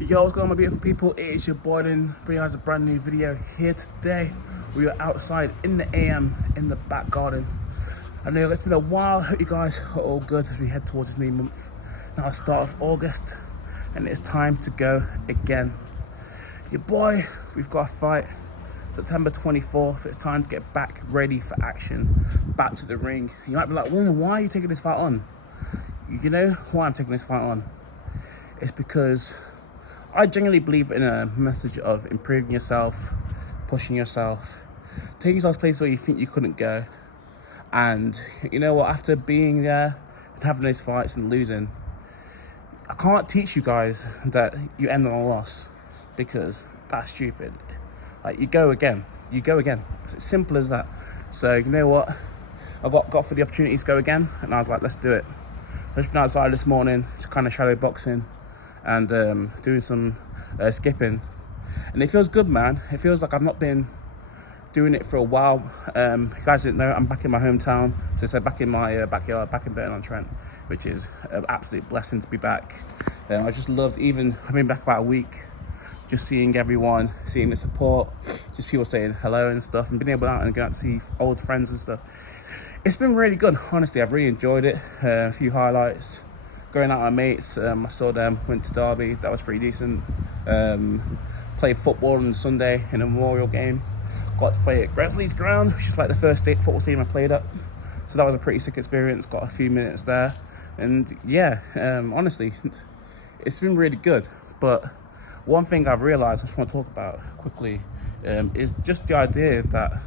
Yo, what's going on, my beautiful people? It is your boy Lindon, bringing you guys a brand new video here today. We are outside in the AM in the back garden. I know it's been a while. I hope you guys are all good as we head towards this new month. Now, start of August, and it's time to go again. Your boy, we've got a fight September 24th. It's time to get back ready for action, back to the ring. You might be like, well, why are you taking this fight on? You know why I'm taking this fight on? It's because I genuinely believe in a message of improving yourself, pushing yourself, taking yourself to places where you think you couldn't go. And you know what, after being there and having those fights and losing, I can't teach you guys that you end on a loss, because that's stupid. Like, you go again. It's as simple as that. So you know what, I got for the opportunity to go again, and I was like, let's do it. I've just been outside this morning, just kind of shadow boxing and doing some skipping, and it feels good, man. It feels like I've not been doing it for a while. You guys didn't know, I'm back in my hometown, so I said back in my backyard, back in Burton on Trent, which is an absolute blessing to be back. I just loved, even I've been back about a week, just seeing everyone, seeing the support, just people saying hello and stuff, and being able out and get out to see old friends and stuff. It's been really good, honestly. I've really enjoyed it. A few highlights. Going out with my mates, I saw them, went to Derby, that was pretty decent. Played football on Sunday in a memorial game. Got to play at Gresley's ground, which is like the first football stadium I played at. So that was a pretty sick experience, got a few minutes there. And yeah, honestly, it's been really good. But one thing I've realized I just want to talk about quickly is just the idea that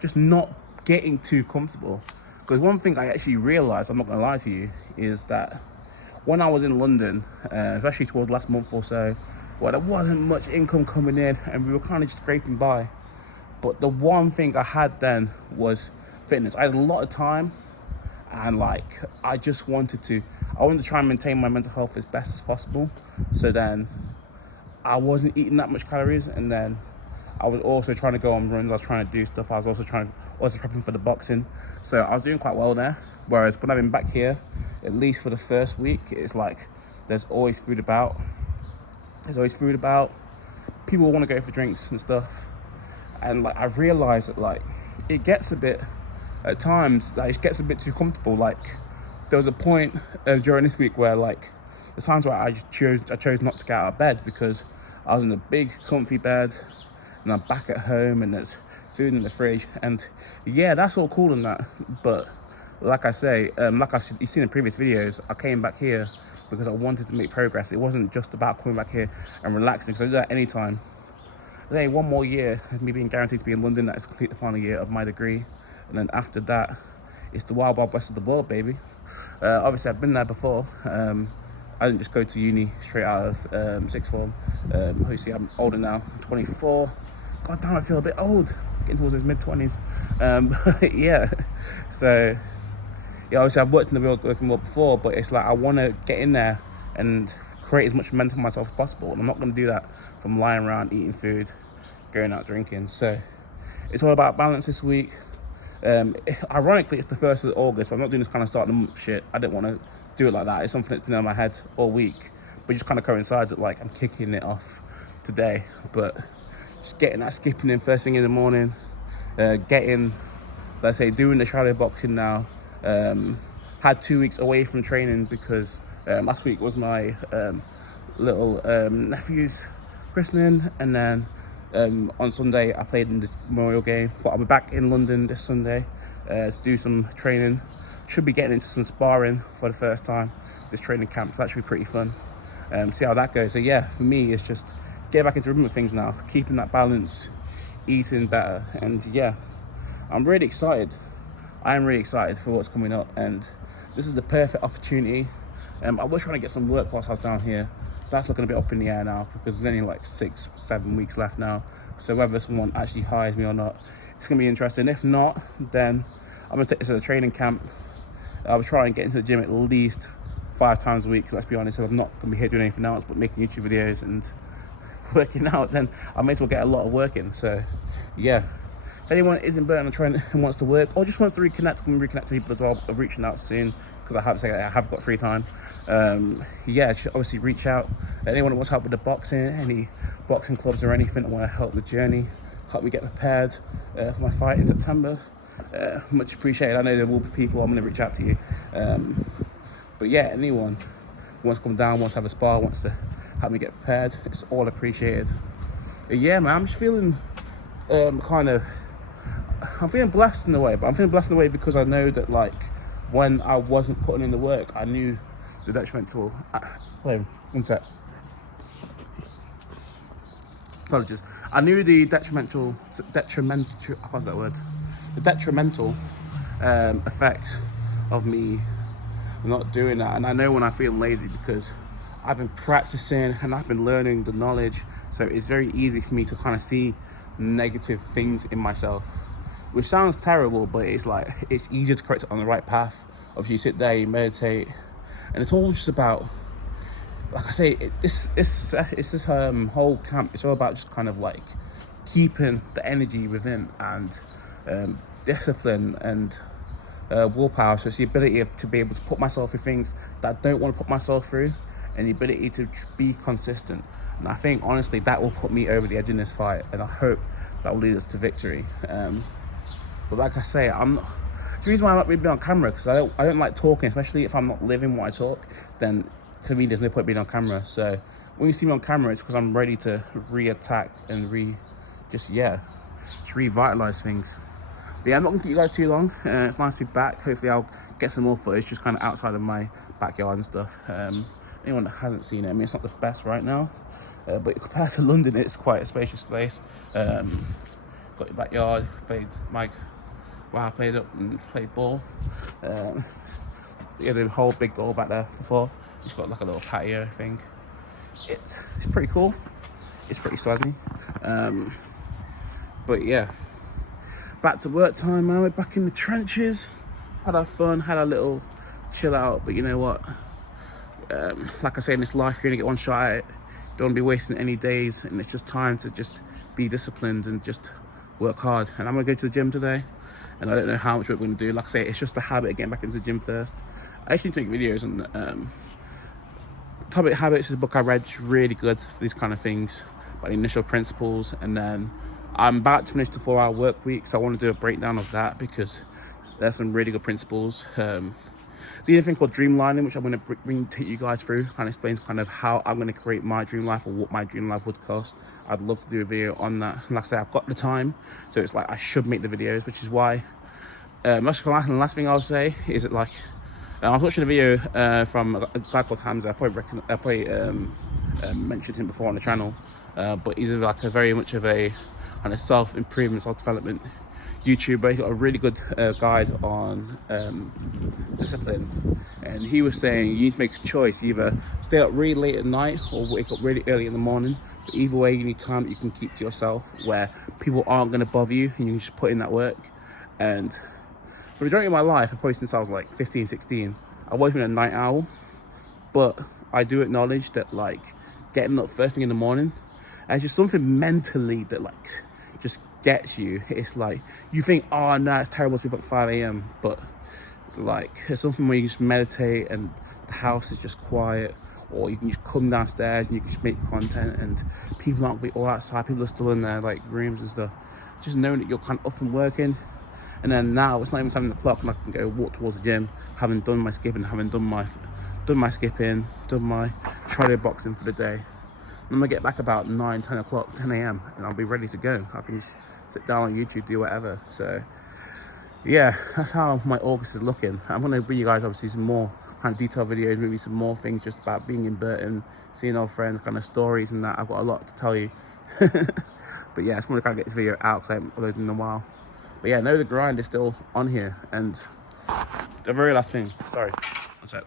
just not getting too comfortable. Because one thing I actually realised, I'm not going to lie to you, is that when I was in London, especially towards the last month or so, well, there wasn't much income coming in and we were kind of just scraping by. But the one thing I had then was fitness. I had a lot of time, and like, I wanted to try and maintain my mental health as best as possible. So then I wasn't eating that much calories, and then I was also trying to go on runs, I was trying to do stuff, I was also prepping for the boxing. So I was doing quite well there. Whereas when I've been back here, at least for the first week, it's like there's always food about. People want to go for drinks and stuff. And like, I've realized that like it gets a bit, at times, like it gets a bit too comfortable. Like, there was a point during this week where like the times where I chose not to get out of bed because I was in a big comfy bed, and I'm back at home and there's food in the fridge. And yeah, that's all cool and that, but like I say, you've seen in previous videos, I came back here because I wanted to make progress. It wasn't just about coming back here and relaxing, because I do that anytime. There's only one more year of me being guaranteed to be in London. That is complete the final year of my degree, and then after that, it's the wild west of the world, baby. Obviously, I've been there before. I didn't just go to uni straight out of sixth form. Obviously, I'm older now. I'm 24. God damn, I feel a bit old, getting towards those mid-20s. Yeah, so yeah, obviously I've worked in the working world before, but it's like I want to get in there and create as much momentum myself as possible, and I'm not going to do that from lying around eating food, going out drinking. So it's all about balance this week. Ironically, it's the 1st of August, but I'm not doing this kind of start of the month shit. I didn't want to do it like that. It's something that's been in my head all week, but it just kind of coincides that like I'm kicking it off today. But just getting that skipping in first thing in the morning, getting, let's say, doing the shadow boxing now. Had 2 weeks away from training because last week was my little nephew's christening, and then on Sunday I played in the memorial game. But I'll be back in London this Sunday to do some training. Should be getting into some sparring for the first time this training camp, so that should be pretty fun. See how that goes. So yeah, for me, it's just get back into the rhythm of things now, keeping that balance, eating better, and yeah, I'm really excited. I am really excited for what's coming up, and this is the perfect opportunity. I was trying to get some work whilst I was down here. That's looking a bit up in the air now because there's only like 6-7 weeks left now. So whether someone actually hires me or not, it's going to be interesting. If not, then I'm going to take this as a training camp. I'll try and get into the gym at least 5 times a week, because let's be honest, if I'm not going to be here doing anything else but making YouTube videos and working out, then I may as well get a lot of work in. So yeah, if anyone is in Burton on Trent and wants to work, or just wants to reconnect to people as well, I'm reaching out soon, because I have to say I have got free time. Yeah, obviously reach out. Anyone that wants help with the boxing, any boxing clubs or anything that want to help the journey, help me get prepared for my fight in September, much appreciated. I know there will be people, I'm going to reach out to you. But yeah, anyone who wants to come down, wants to have a spar, wants to help me get prepared, it's all appreciated. But yeah, man, I'm just feeling I'm feeling blessed in a way, but I'm feeling blessed in a way because I know that, like, when I wasn't putting in the work, I knew the detrimental. Wait, one sec. Apologies. I knew the detrimental. I can't say that word. The detrimental effect of me not doing that, and I know when I feel lazy because I've been practicing and I've been learning the knowledge. So it's very easy for me to kind of see negative things in myself, which sounds terrible, but it's like it's easier to correct it on the right path. If you sit there, you meditate, and it's all just about, like I say, it's this whole camp. It's all about just kind of like keeping the energy within and discipline and willpower. So it's the ability to be able to put myself through things that I don't want to put myself through, and the ability to be consistent. And I think honestly that will put me over the edge in this fight, and I hope that will lead us to victory. But like I say, the reason why I'm not really on camera, because I don't like talking, especially if I'm not living what I talk. Then to me there's no point being on camera. So when you see me on camera, it's because I'm ready to re-attack and revitalize things. But yeah, I'm not gonna keep you guys too long. It's nice to be back. Hopefully I'll get some more footage just kind of outside of my backyard and stuff. Anyone that hasn't seen it, I mean, it's not the best right now, but compared to London, it's quite a spacious place. Got your backyard, played I played up and played ball. The whole big goal back there before. It's got like a little patio thing. It's pretty cool. It's pretty swazzy. But yeah, back to work time now. We're back in the trenches. Had our fun, had our little chill out. But you know what? Like I say, in this life, you're gonna get one shot at it. Don't be wasting any days, and it's just time to just be disciplined and just work hard. And I'm gonna go to the gym today, and I don't know how much we're gonna do. Like I say, it's just a habit of getting back into the gym first. I actually make videos on Atomic Habits is a book I read. It's really good for these kind of things, about the initial principles. And then I'm about to finish the 4-hour work week, so I want to do a breakdown of that because there's some really good principles. There's a thing called dreamlining, which I'm going to take you guys through, and explains kind of how I'm going to create my dream life or what my dream life would cost. I'd love to do a video on that. And like I say, I've got the time, so it's like I should make the videos, which is why. And the last thing I'll say is that, like, I was watching a video from a guy called Hamza. I probably mentioned him before on the channel, but he's like very much of a kind of self-improvement, self-development YouTuber. He's got a really good guide on discipline, and he was saying you need to make a choice: either stay up really late at night or wake up really early in the morning. But either way, you need time that you can keep to yourself, where people aren't going to bother you, and you can just put in that work. And for the majority of my life, probably since I was like 15, 16, I've always been a night owl. But I do acknowledge that, like, getting up first thing in the morning, it's just something mentally that, like, just gets you. It's like, you think, oh no, it's terrible to be up at 5 a.m. But, like, it's something where you just meditate and the house is just quiet, or you can just come downstairs and you can just make content and people aren't all outside, people are still in their, like, rooms and stuff. Just knowing that you're kind of up and working. And then now it's not even 7 o'clock and I can go walk towards the gym, having done my skipping, having done my skipping, done my cardio boxing for the day. I'm gonna get back about 9, 10 o'clock, 10 a.m. and I'll be ready to go. I can just sit down on YouTube, do whatever. So yeah, that's how my August is looking. I'm gonna bring you guys obviously some more kind of detailed videos, maybe some more things just about being in Burton, seeing old friends, kind of stories and that. I've got a lot to tell you. But yeah, I just want to kind of get this video out because I haven't uploaded in a while. But yeah, know the grind is still on here. And the very last thing, sorry, one sec.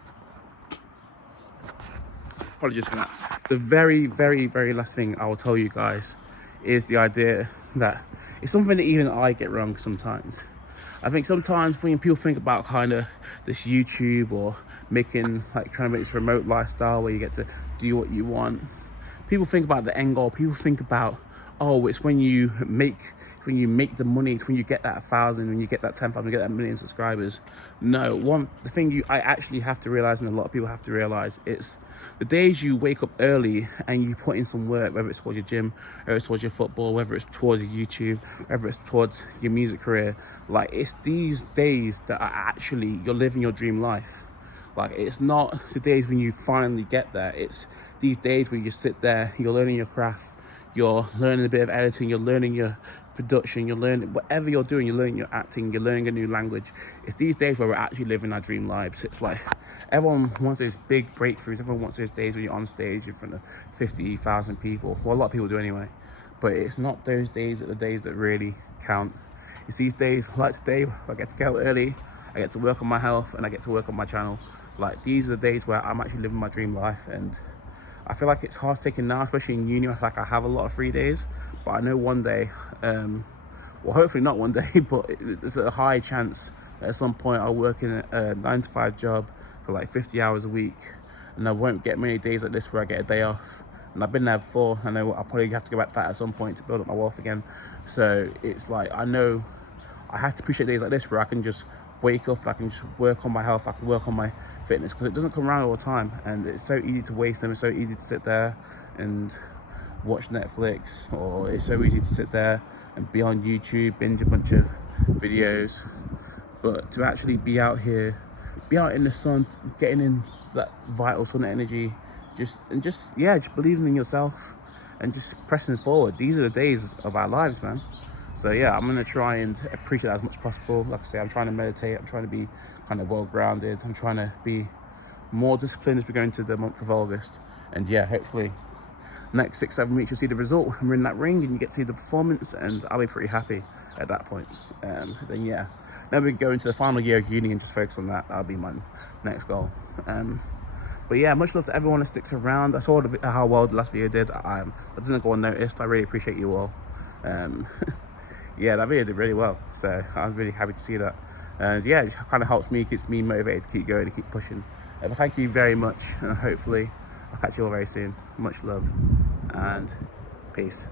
Apologies for that. The very, very, very last thing I will tell you guys is the idea that it's something that even I get wrong sometimes. I think sometimes when people think about kind of this YouTube or making, like, trying to make this remote lifestyle where you get to do what you want, people think about the end goal. People think about, oh, it's when you make when you make the money, it's when you get that 1,000, when you get that 10,000, you get that 1,000,000 subscribers. No, the thing I actually have to realize, and a lot of people have to realize, it's the days you wake up early and you put in some work, whether it's towards your gym, whether it's towards your football, whether it's towards your YouTube, whether it's towards your music career. Like, it's these days that are actually, you're living your dream life. Like, it's not the days when you finally get there. It's these days where you sit there, you're learning your craft, you're learning a bit of editing, you're learning your production, you're learning whatever you're doing, you're learning your acting, you're learning a new language. It's these days where we're actually living our dream lives. It's like everyone wants those big breakthroughs, everyone wants those days when you're on stage in front of 50,000 people. Well, a lot of people do anyway, but it's not those days that are the days that really count. It's these days like today where I get to get out early, I get to work on my health, and I get to work on my channel. Like, these are the days where I'm actually living my dream life, and I feel like it's hard taking now, especially in uni. I feel like I have a lot of free days, but I know one day, well, hopefully not one day, but there's a high chance that at some point I'll work in a 9-to-5 job for like 50 hours a week, and I won't get many days like this where I get a day off. And I've been there before. I know I'll probably have to go back to that at some point to build up my wealth again. So it's like, I know I have to appreciate days like this where I can just wake up, I can just work on my health, I can work on my fitness, because it doesn't come around all the time, and it's so easy to waste them. It's so easy to sit there and watch Netflix, or it's so easy to sit there and be on YouTube, binge a bunch of videos. But to actually be out here, be out in the sun, getting in that vital sun energy, just believing in yourself and just pressing forward. These are the days of our lives, man. So yeah, I'm gonna try and appreciate that as much as possible. Like I say, I'm trying to meditate, I'm trying to be kind of well-grounded, I'm trying to be more disciplined as we go into the month of August. And yeah, hopefully next 6-7 weeks you'll see the result, and we're in that ring and you get to see the performance, and I'll be pretty happy at that point. Then yeah, then we can go into the final year of uni and just focus on that. That'll be my next goal. But yeah, much love to everyone that sticks around. I saw how well the last video did. That didn't go unnoticed. I really appreciate you all. Yeah, that video did really well, so I'm really happy to see that. And yeah, it kind of helps me, keeps me motivated to keep going and keep pushing. But thank you very much, and hopefully I'll catch you all very soon. Much love and peace.